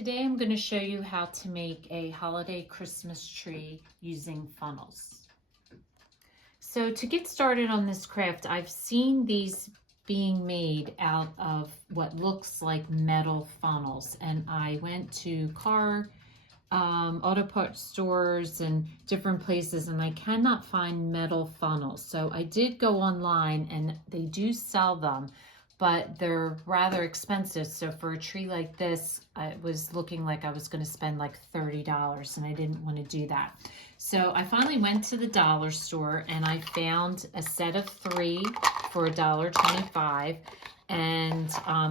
Today I'm going to show you how to make a holiday Christmas tree using funnels. So to get started on this craft, I've seen these being made out of what looks like metal funnels, and I went to auto parts stores and different places, and I cannot find metal funnels. So I did go online and they do sell them, but they're rather expensive. So for a tree like this, it was looking like I was going to spend like $30, and I didn't want to do that. So I finally went to the dollar store and I found a set of 3 for $1.25. And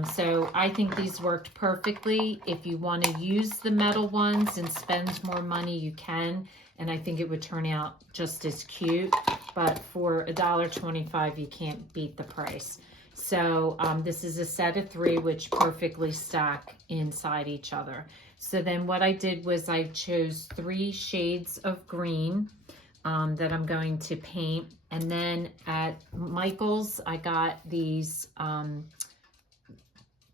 so I think these worked perfectly. If you want to use the metal ones and spend more money, you can. And I think it would turn out just as cute. But for $1.25, you can't beat the price. So this is a set of 3, which perfectly stack inside each other. So then what I did was I chose 3 shades of green that I'm going to paint. And then at Michael's, I got these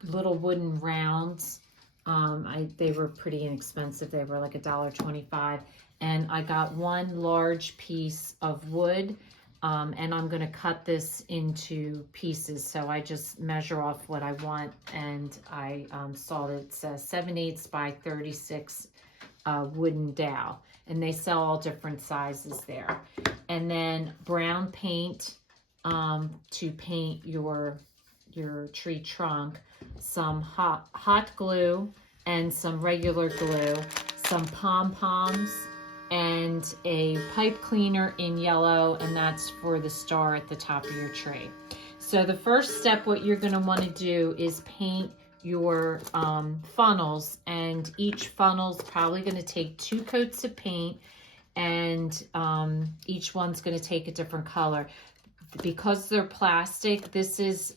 little wooden rounds. They were pretty inexpensive. They were like $1.25. And I got 1 large piece of wood. And I'm going to cut this into pieces. So I just measure off what I want. And I saw that it says 7/8 by 36 wooden dowel. And they sell all different sizes there. And then brown paint to paint your tree trunk, some hot glue and some regular glue, some pom-poms, and a pipe cleaner in yellow, and that's for the star at the top of your tree. So the first step, what you're going to want to do is paint your funnels, and each funnel's probably going to take 2 coats of paint, and each one's going to take a different color. Because they're plastic, this is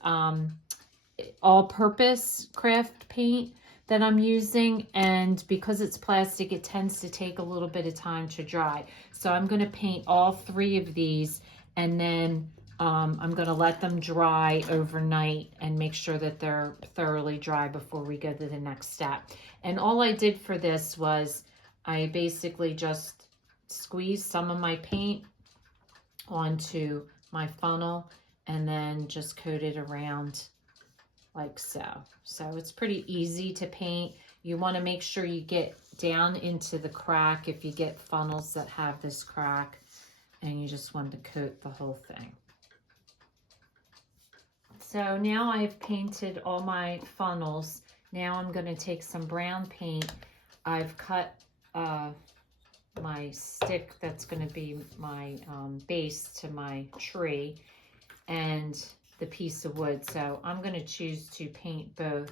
all-purpose craft paint that I'm using, and because it's plastic, it tends to take a little bit of time to dry. So I'm going to paint all 3 of these, and then I'm going to let them dry overnight and make sure that they're thoroughly dry before we go to the next step. And all I did for this was I basically just squeezed some of my paint onto my funnel and then just coated around like so. So it's pretty easy to paint. You want to make sure you get down into the crack if you get funnels that have this crack, and you just want to coat the whole thing. So now I've painted all my funnels. Now I'm going to take some brown paint. I've cut my stick that's going to be my base to my tree, and the piece of wood. So I'm going to choose to paint both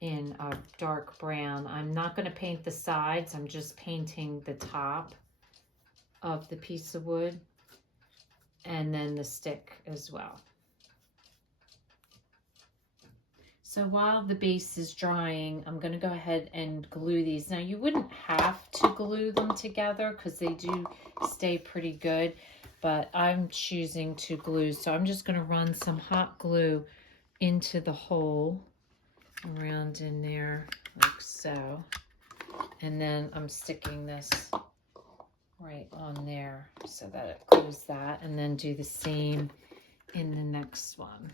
in a dark brown. I'm not going to paint the sides. I'm just painting the top of the piece of wood and then the stick as well. So while the base is drying, I'm going to go ahead and glue these. Now you wouldn't have to glue them together because they do stay pretty good, but I'm choosing to glue. So I'm just going to run some hot glue into the hole around in there like so. And then I'm sticking this right on there so that it glues that, and then do the same in the next one.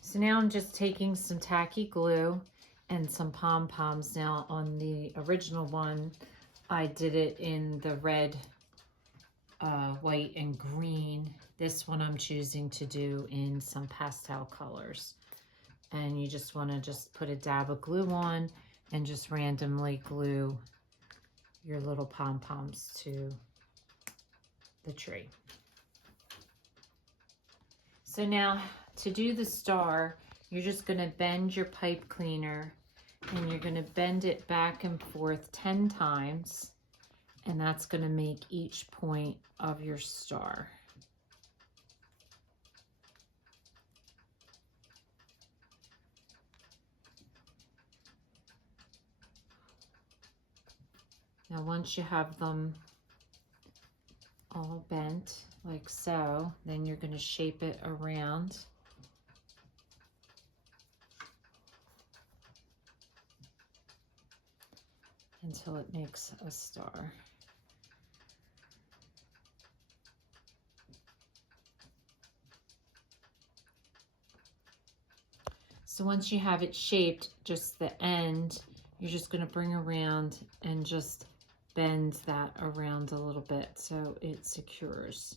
So now I'm just taking some tacky glue and some pom-poms. Now on the original one, I did it in the red, white, and green. This one I'm choosing to do in some pastel colors. And you just want to just put a dab of glue on and just randomly glue your little pom-poms to the tree. So now to do the star, you're just going to bend your pipe cleaner, and you're going to bend it back and forth 10 times, and that's going to make each point of your star. Now once you have them all bent like so. Then you're going to shape it around. Until it makes a star. So once you have it shaped, just the end, you're just going to bring around and just bend that around a little bit so it secures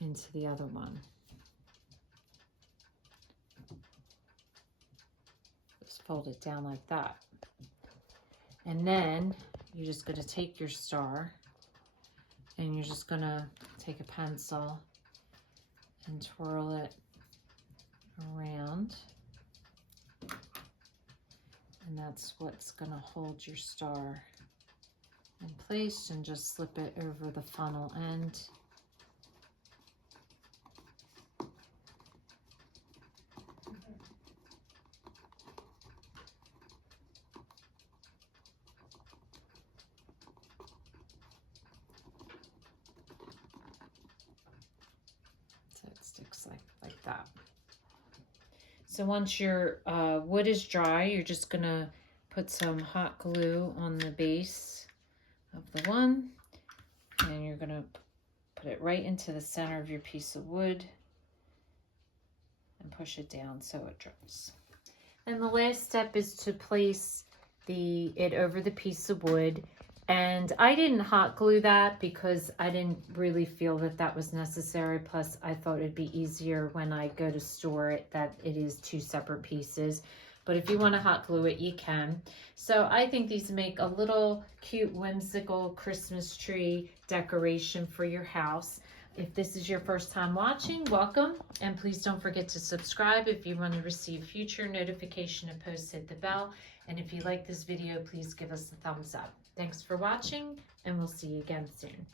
into the other one. Just fold it down like that. And then you're just going to take your star and you're just going to take a pencil and twirl it around. And that's what's going to hold your star in place, and just slip it over the funnel end. So it sticks like that. So once your wood is dry, you're just gonna put some hot glue on the base of the one, and you're gonna put it right into the center of your piece of wood and push it down so it dries. And the last step is to place it over the piece of wood. And I didn't hot glue that because I didn't really feel that that was necessary. Plus, I thought it'd be easier when I go to store it that it is two separate pieces. But if you want to hot glue it, you can. So I think these make a little cute, whimsical Christmas tree decoration for your house. If this is your first time watching, welcome. And please don't forget to subscribe. If you want to receive future notification of posts, hit the bell. And if you like this video, please give us a thumbs up. Thanks for watching, and we'll see you again soon.